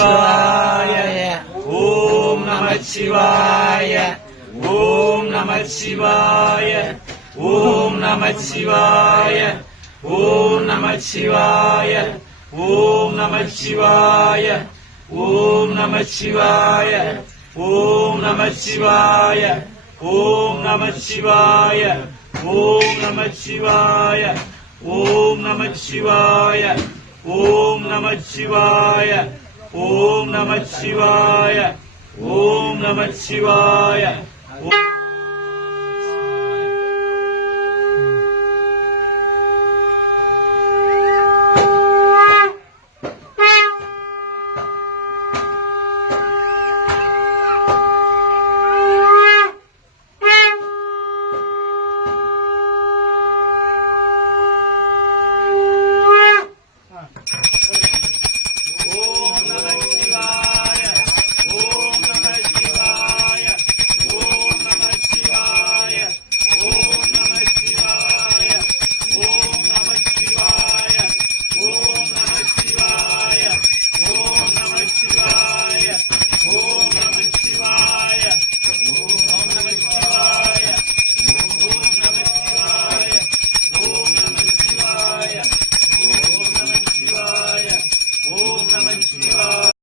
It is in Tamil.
சிவாய ஓம் நம சிவாய ஓம் நம சிவாய ஓம் நம சிவாய ஓம் நம சிவாய ஓம் நம சிவாய ஓம் நம சிவாய ஓம் நம சிவாய ஓம் நம சிவாய ஓம் நம சிவாய ஓம் நம சிவாய ஓம் நம சிவாய ஓம் நம சிவாய ஓம் நம சிவாய